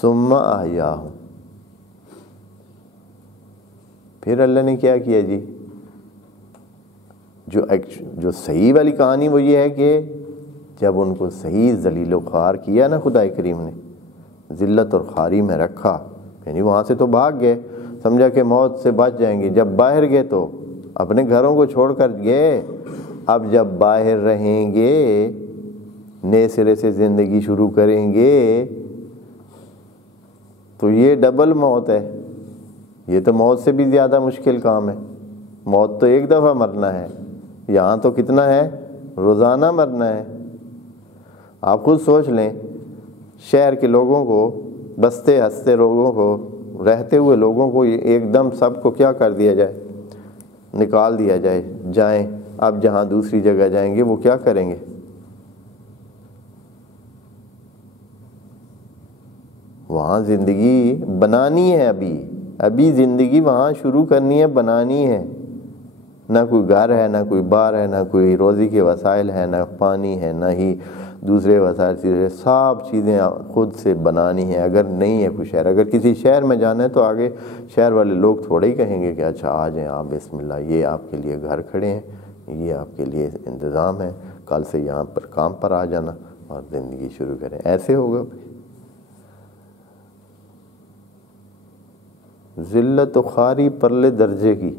ثم احیاہم، پھر اللہ نے کیا کیا جی؟ جو صحیح والی کہانی وہ یہ ہے کہ جب ان کو صحیح ذلیل و خوار کیا نا خدا کریم نے، ذلت اور خواری میں رکھا، یعنی وہاں سے تو بھاگ گئے، سمجھا کہ موت سے بچ جائیں گے، جب باہر گئے تو اپنے گھروں کو چھوڑ کر گئے، اب جب باہر رہیں گے، نئے سرے سے زندگی شروع کریں گے، تو یہ ڈبل موت ہے، یہ تو موت سے بھی زیادہ مشکل کام ہے۔ موت تو ایک دفعہ مرنا ہے، یہاں تو کتنا ہے؟ روزانہ مرنا ہے۔ آپ خود سوچ لیں، شہر کے لوگوں کو، بستے ہنستے لوگوں کو، رہتے ہوئے لوگوں کو ایک دم سب کو کیا کر دیا جائے؟ نکال دیا جائے، جائیں اب جہاں دوسری جگہ جائیں گے وہ کیا کریں گے؟ وہاں زندگی بنانی ہے، ابھی زندگی وہاں شروع کرنی ہے، بنانی ہے۔ نہ کوئی گھر ہے، نہ کوئی بار ہے، نہ کوئی روزی کے وسائل ہے، نہ پانی ہے، نہ ہی دوسرے وسائل سے، سب چیزیں خود سے بنانی ہیں۔ اگر نہیں ہے کوئی شہر، اگر کسی شہر میں جانا ہے تو آگے شہر والے لوگ تھوڑے ہی کہیں گے کہ اچھا آ جائیں آپ، بسم اللہ، یہ آپ کے لیے گھر کھڑے ہیں، یہ آپ کے لیے انتظام ہے، کل سے یہاں پر کام پر آ جانا اور زندگی شروع کریں۔ ایسے ہوگا؟ ذلت و خواری پرلے درجے کی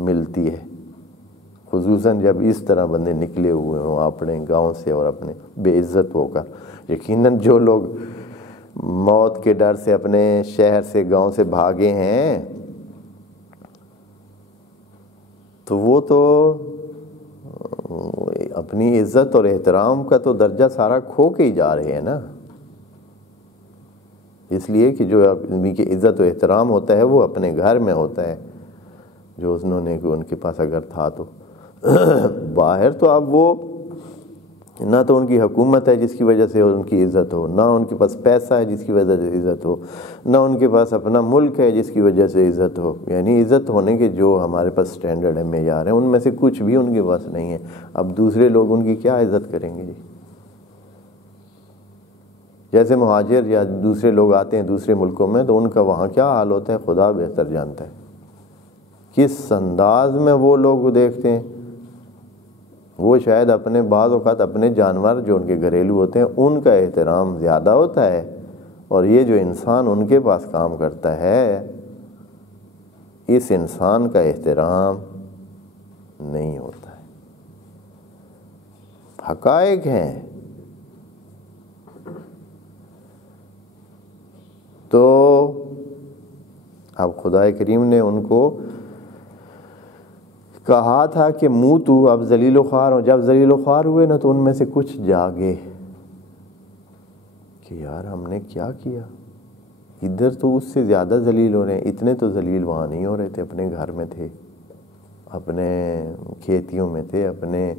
ملتی ہے، خصوصاً جب اس طرح بندے نکلے ہوئے ہوں اپنے گاؤں سے اور اپنے بے عزت ہو کر۔ یقیناً جو لوگ موت کے ڈر سے اپنے شہر سے، گاؤں سے بھاگے ہیں، تو وہ تو اپنی عزت اور احترام کا تو درجہ سارا کھو کے ہی جا رہے ہیں نا۔ اس لیے کہ جو آدمی کی عزت و احترام ہوتا ہے وہ اپنے گھر میں ہوتا ہے، جو انہوں نے ان کے پاس اگر تھا تو۔ باہر تو اب وہ نہ تو ان کی حکومت ہے جس کی وجہ سے ان کی عزت ہو، نہ ان کے پاس پیسہ ہے جس کی وجہ سے عزت ہو، نہ ان کے پاس اپنا ملک ہے جس کی وجہ سے عزت ہو۔ یعنی عزت ہونے کے جو ہمارے پاس سٹینڈرڈ ہے، معیار ہیں، ان میں سے کچھ بھی ان کے پاس نہیں ہے۔ اب دوسرے لوگ ان کی کیا عزت کریں گے جی؟ جیسے مہاجر یا دوسرے لوگ آتے ہیں دوسرے ملکوں میں، تو ان کا وہاں کیا حال ہوتا ہے خدا بہتر جانتا ہے، کس انداز میں وہ لوگ دیکھتے ہیں۔ وہ شاید اپنے بعض اوقات اپنے جانور جو ان کے گھریلو ہوتے ہیں ان کا احترام زیادہ ہوتا ہے، اور یہ جو انسان ان کے پاس کام کرتا ہے اس انسان کا احترام نہیں ہوتا ہے۔ حقائق ہیں۔ تو اب خدا کریم نے ان کو کہا تھا کہ موتو، اب ذلیل و خوار ہو۔ جب ذلیل و خوار ہوئے نا تو ان میں سے کچھ جاگے کہ یار ہم نے کیا کیا، ادھر تو اس سے زیادہ ذلیل ہو رہے ہیں، اتنے تو ذلیل وہاں نہیں ہو رہے تھے، اپنے گھر میں تھے، اپنے کھیتیوں میں تھے، اپنے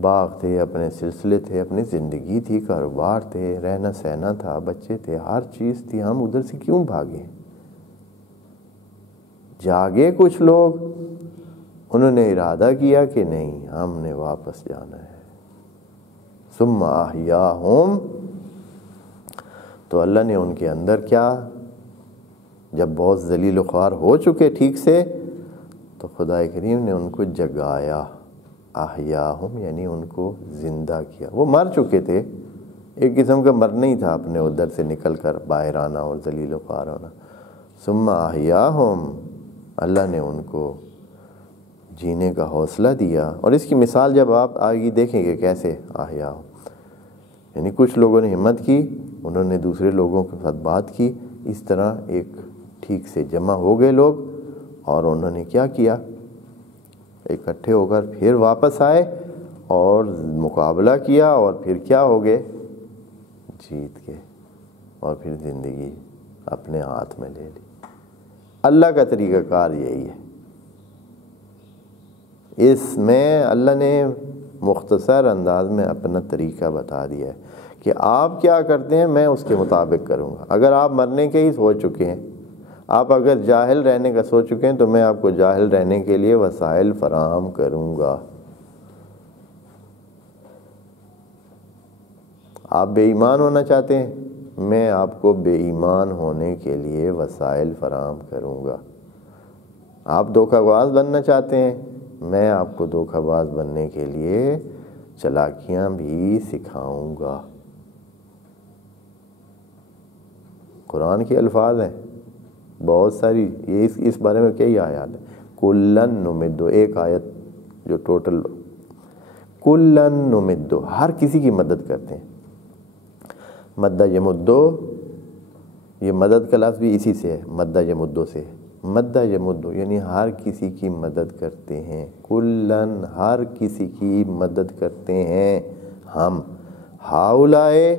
باغ تھے، اپنے سلسلے تھے، اپنی زندگی تھی، کاروبار تھے، رہنا سہنا تھا، بچے تھے، ہر چیز تھی، ہم ادھر سے کیوں بھاگے؟ جاگے کچھ لوگ، انہوں نے ارادہ کیا کہ نہیں ہم نے واپس جانا ہے۔ ثم احیاہم، تو اللہ نے ان کے اندر کیا، جب بہت ذلیل و خوار ہو چکے ٹھیک سے، تو خدا کریم نے ان کو جگایا۔ احیاہم یعنی ان کو زندہ کیا۔ وہ مر چکے تھے، ایک قسم کا مرنا ہی تھا، اپنے ادھر سے نکل کر باہر آنا اور ذلیل و خوار ہونا۔ ثم احیاہم، اللہ نے ان کو جینے کا حوصلہ دیا۔ اور اس کی مثال جب آپ آگے دیکھیں گے کیسے احیاہم، یعنی کچھ لوگوں نے ہمت کی، انہوں نے دوسرے لوگوں کے ساتھ بات کی، اس طرح ایک ٹھیک سے جمع ہو گئے لوگ، اور انہوں نے کیا کیا، اکٹھے ہو کر پھر واپس آئے اور مقابلہ کیا، اور پھر کیا ہو گئے، جیت گئے، اور پھر زندگی اپنے ہاتھ میں لے لی۔ اللہ کا طریقہ کار یہی ہے۔ اس میں اللہ نے مختصر انداز میں اپنا طریقہ بتا دیا ہے کہ آپ کیا کرتے ہیں میں اس کے مطابق کروں گا۔ اگر آپ مرنے کے ہی سوچ چکے ہیں، آپ اگر جاہل رہنے کا سوچ چکے ہیں، تو میں آپ کو جاہل رہنے کے لیے وسائل فراہم کروں گا۔ آپ بے ایمان ہونا چاہتے ہیں، میں آپ کو بے ایمان ہونے کے لیے وسائل فراہم کروں گا۔ آپ دھوکہ باز بننا چاہتے ہیں، میں آپ کو دھوکہ باز بننے کے لیے چالاکیاں بھی سکھاؤں گا۔ قرآن کے الفاظ ہیں بہت ساری، یہ اس بارے میں کئی آیات ہیں۔ کلن نمدو، ایک آیت جو ٹوٹل کلن نمدو، ہر کسی کی مدد کرتے ہیں۔ مدہ یمدو، یہ مدد کا لفظ بھی اسی سے ہے، مدہ یمدو سے۔ مدہ یمدو یعنی ہر کسی کی مدد کرتے ہیں، کلن ہر کسی کی مدد کرتے ہیں ہم، ہاؤلائے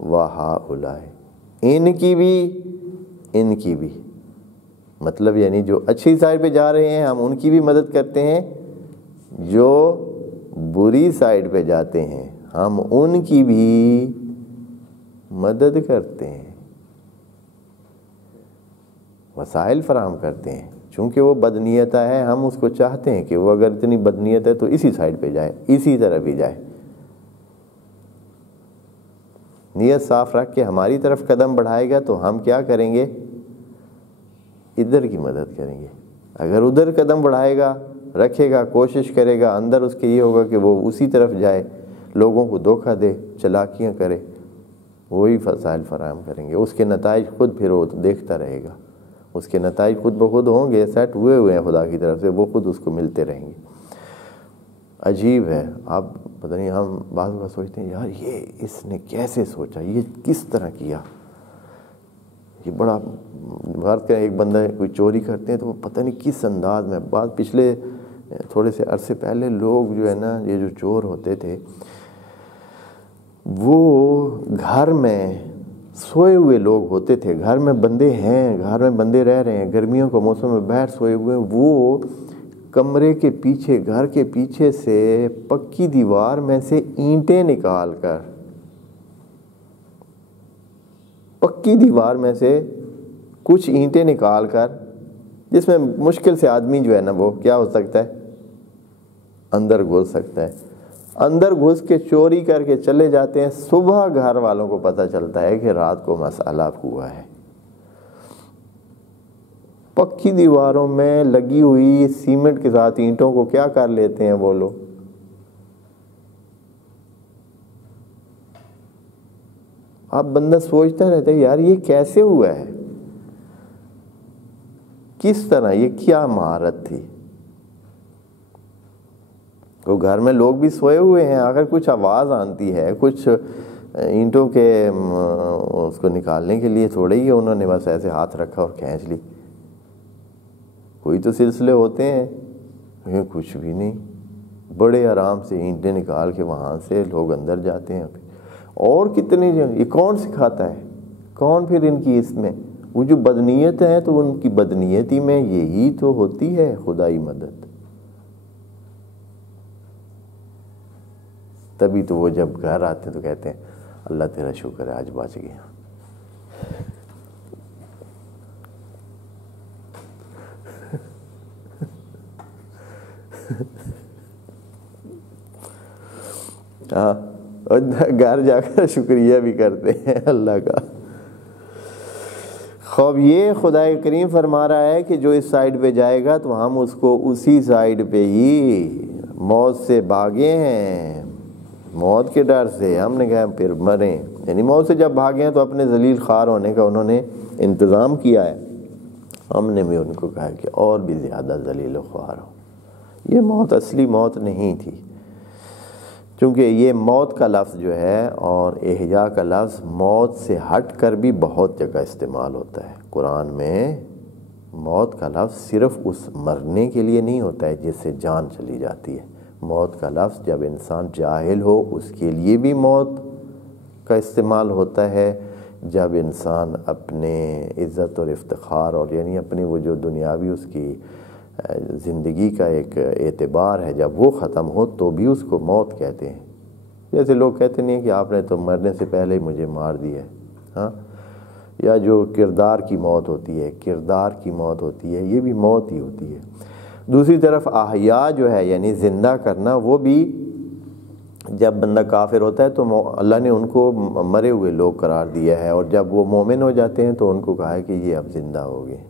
و ہاؤلائے، ان کی بھی ان کی بھی، مطلب یعنی جو اچھی سائڈ پہ جا رہے ہیں ہم ان کی بھی مدد کرتے ہیں، جو بری سائڈ پہ جاتے ہیں ہم ان کی بھی مدد کرتے ہیں، وسائل فراہم کرتے ہیں۔ چونکہ وہ بدنیت ہے، ہم اس کو چاہتے ہیں کہ وہ اگر اتنی بدنیت ہے تو اسی سائڈ پہ جائے، اسی طرف ہی جائے۔ نیت صاف رکھ کے ہماری طرف قدم بڑھائے گا تو ہم کیا کریں گے؟ ادھر کی مدد کریں گے۔ اگر ادھر قدم بڑھائے گا، رکھے گا، کوشش کرے گا، اندر اس کے یہ ہوگا کہ وہ اسی طرف جائے، لوگوں کو دھوکہ دے، چالاکیاں کرے، وہی وسائل فراہم کریں گے۔ اس کے نتائج خود پھر وہ دیکھتا رہے گا، اس کے نتائج خود بخود ہوں گے، سیٹ ہوئے ہیں خدا کی طرف سے، وہ خود اس کو ملتے رہیں گے۔ عجیب ہے، آپ پتہ نہیں، ہم بعض بار سوچتے ہیں یار یہ اس نے کیسے سوچا، یہ کس طرح کیا، یہ بڑا غرض کا ایک بندہ کوئی چوری کرتے ہیں تو وہ پتہ نہیں کس انداز میں، بعض پچھلے تھوڑے سے عرصے پہلے لوگ جو ہے نا، یہ جو چور ہوتے تھے وہ گھر میں سوئے ہوئے لوگ ہوتے تھے، گھر میں بندے ہیں، گھر میں بندے رہ رہے ہیں، گرمیوں کا موسم میں باہر سوئے ہوئے ہیں، وہ کمرے کے پیچھے، گھر کے پیچھے سے پکی دیوار میں سے اینٹیں نکال کر، پکی دیوار میں سے کچھ اینٹیں نکال کر، جس میں مشکل سے آدمی جو ہے نا وہ کیا ہو سکتا ہے، اندر گھس سکتا ہے، اندر گھس کے چوری کر کے چلے جاتے ہیں۔ صبح گھر والوں کو پتہ چلتا ہے کہ رات کو مسئلہ ہوا ہے۔ پکی دیواروں میں لگی ہوئی سیمنٹ کے ساتھ اینٹوں کو کیا کر لیتے ہیں وہ لوگ، اب بندہ سوچتا رہتا ہے یار یہ کیسے ہوا ہے، کس طرح، یہ کیا مہارت تھی۔ تو گھر میں لوگ بھی سوئے ہوئے ہیں، اگر کچھ آواز آتی ہے، کچھ اینٹوں کے اس کو نکالنے کے لیے تھوڑے ہی انہوں نے بس ایسے ہاتھ رکھا اور کھینچ لی، کوئی تو سلسلے ہوتے ہیں، کچھ بھی نہیں، بڑے آرام سے اینٹیں نکال کے وہاں سے لوگ اندر جاتے ہیں۔ اور کتنے یہ کون سکھاتا ہے، کون پھر ان کی اس میں، وہ جو بدنیت ہے تو ان کی بدنیتی میں یہی تو ہوتی ہے خدائی مدد۔ تبھی تو وہ جب گھر آتے ہیں تو کہتے ہیں اللہ تیرا شکر ہے آج بچ گیا۔ ہاں، اور گھر جا کر شکریہ بھی کرتے ہیں اللہ کا۔ خوب یہ خدا کریم فرما رہا ہے کہ جو اس سائڈ پہ جائے گا تو ہم اس کو اسی سائڈ پہ ہی، موت سے بھاگے ہیں، موت کے ڈر سے ہم نے کہا پھر مریں، یعنی موت سے جب بھاگے ہیں تو اپنے ذلیل خوار ہونے کا انہوں نے انتظام کیا ہے، ہم نے بھی ان کو کہا کہ اور بھی زیادہ ذلیل و خوار ہو۔ یہ موت اصلی موت نہیں تھی، چونکہ یہ موت کا لفظ جو ہے اور احیا کا لفظ موت سے ہٹ کر بھی بہت جگہ استعمال ہوتا ہے قرآن میں۔ موت کا لفظ صرف اس مرنے کے لیے نہیں ہوتا ہے جس سے جان چلی جاتی ہے، موت کا لفظ جب انسان جاہل ہو اس کے لیے بھی موت کا استعمال ہوتا ہے، جب انسان اپنے عزت اور افتخار اور یعنی اپنی وہ جو دنیاوی اس کی زندگی کا ایک اعتبار ہے جب وہ ختم ہو تو بھی اس کو موت کہتے ہیں۔ جیسے لوگ کہتے نہیں ہیں کہ آپ نے تو مرنے سے پہلے ہی مجھے مار دیا ہے، ہاں، یا جو کردار کی موت ہوتی ہے، کردار کی موت ہوتی ہے، یہ بھی موت ہی ہوتی ہے۔ دوسری طرف احیا جو ہے یعنی زندہ کرنا، وہ بھی جب بندہ کافر ہوتا ہے تو اللہ نے ان کو مرے ہوئے لوگ قرار دیا ہے، اور جب وہ مومن ہو جاتے ہیں تو ان کو کہا ہے کہ یہ اب زندہ ہو گئے۔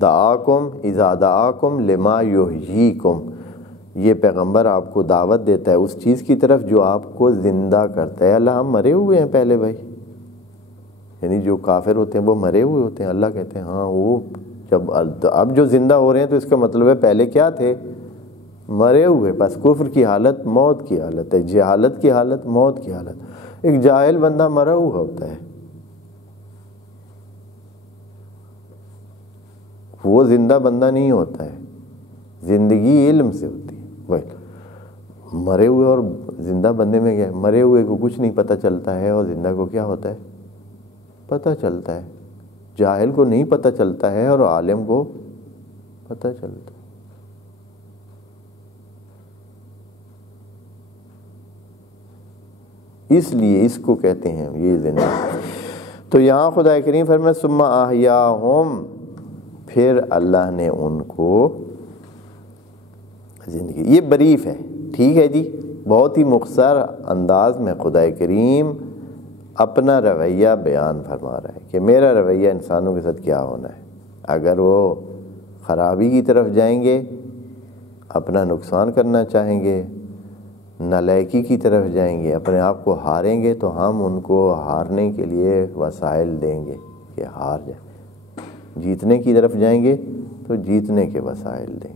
دعاکم اذا دعاکم لما یحییکم، یہ پیغمبر آپ کو دعوت دیتا ہے اس چیز کی طرف جو آپ کو زندہ کرتا ہے۔ اللہ ہم مرے ہوئے ہیں پہلے بھائی، یعنی جو کافر ہوتے ہیں وہ مرے ہوئے ہوتے ہیں۔ اللہ کہتے ہیں ہاں وہ جب اب جو زندہ ہو رہے ہیں تو اس کا مطلب ہے پہلے کیا تھے؟ مرے ہوئے۔ بس کفر کی حالت موت کی حالت ہے، جہالت کی حالت موت کی حالت۔ ایک جاہل بندہ مرا ہوا ہوتا ہے، وہ زندہ بندہ نہیں ہوتا ہے، زندگی علم سے ہوتی ہے۔ وہی مرے ہوئے اور زندہ بندے میں کیا ہے؟ مرے ہوئے کو کچھ نہیں پتہ چلتا ہے، اور زندہ کو کیا ہوتا ہے؟ پتہ چلتا ہے۔ جاہل کو نہیں پتہ چلتا ہے اور عالم کو پتہ چلتا ہے۔ اس لیے اس کو کہتے ہیں یہ زندہ۔ تو یہاں خدا کریم فرمائے ثم احیاہم، پھر اللہ نے ان کو زندگی۔ یہ بریف ہے، ٹھیک ہے جی، بہت ہی مختصر انداز میں خدا کریم اپنا رویہ بیان فرما رہا ہے کہ میرا رویہ انسانوں کے ساتھ کیا ہونا ہے۔ اگر وہ خرابی کی طرف جائیں گے، اپنا نقصان کرنا چاہیں گے، نالائکی کی طرف جائیں گے، اپنے آپ کو ہاریں گے، تو ہم ان کو ہارنے کے لیے وسائل دیں گے کہ ہار جائیں۔ جیتنے کی طرف جائیں گے تو جیتنے کے وسائل دیں گے۔